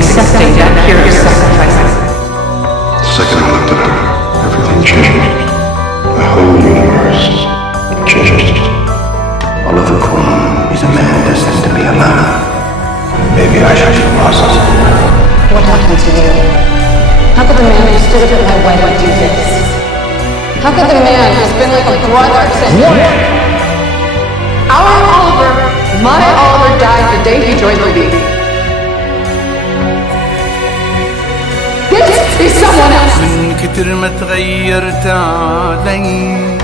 accepting that pure sacrifice. The second I looked at her, everything changed. My whole universe changed. Oliver Queen is a man destined to be a man. Maybe I should be process. What happened to you? How could the man who stood up at my wedding do this? How could the man who's been like a brother to our Oliver, my Oliver, died the day he joined the League? This is someone else. من كتر ما تغيرت علي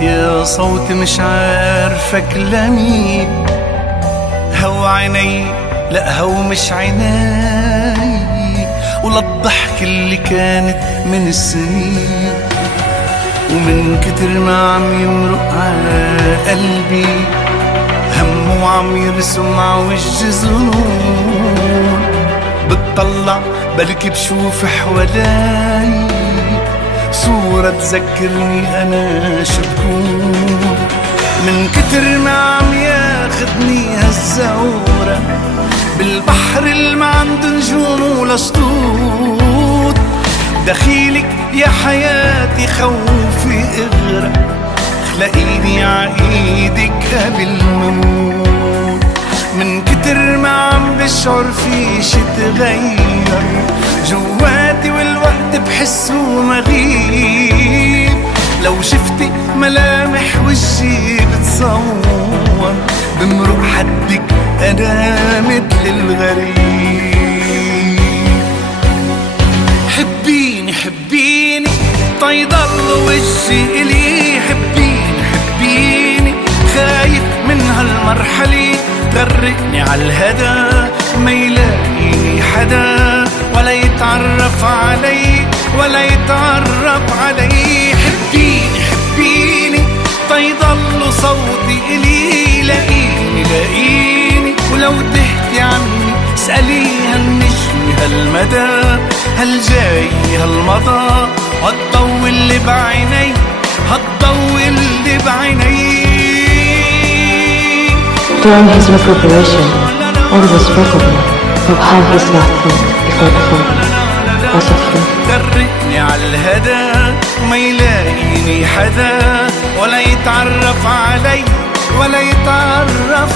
يا صوت مش عارفك لمين. هو عيني لا هو مش عيني، ولا الضحك اللي كانت من السنين. ومن كتر ما عم يمرق على قلبي هم وعم يرسم عوج ظنون. بتطلع بلكي بشوف حوالي صورة تذكرني أنا شبكون. من كتر ما عم ياخدني هالزورة بالبحر اللي ما عنده نجوم ولا شطوط. دخيلك يا حياتي خوفي اغرق، خلقيني عايدك قبل ما اموت. من كتر ما عم بشعر في شي تغير جواتي والوقت بحسه مغيب. لو شفتي ملامح وجهي بتصور بمرق حدك انا مثل الغريب. حبيني حبيني طيضل وجهي إلي. حبيني حبيني خايف من هالمرحلة تغرقني عالهدى ما يلاقيني حدا ولا يتعرف علي ولا يتعرف علي. حبيني حبيني طيضل صوتي إلي. لاقيني لاقيني ولو تهتي عني اسألي هالنجم هالمدى هالجاي هالمضى هالضو اللي بعيني هالضو اللي بعيني. During his recuperation, Oliver spoke of how his last thought before the fall was of him. غرقني عالهدى وما يلاقيني حدا ولا يتعرف علي ولا يتعرف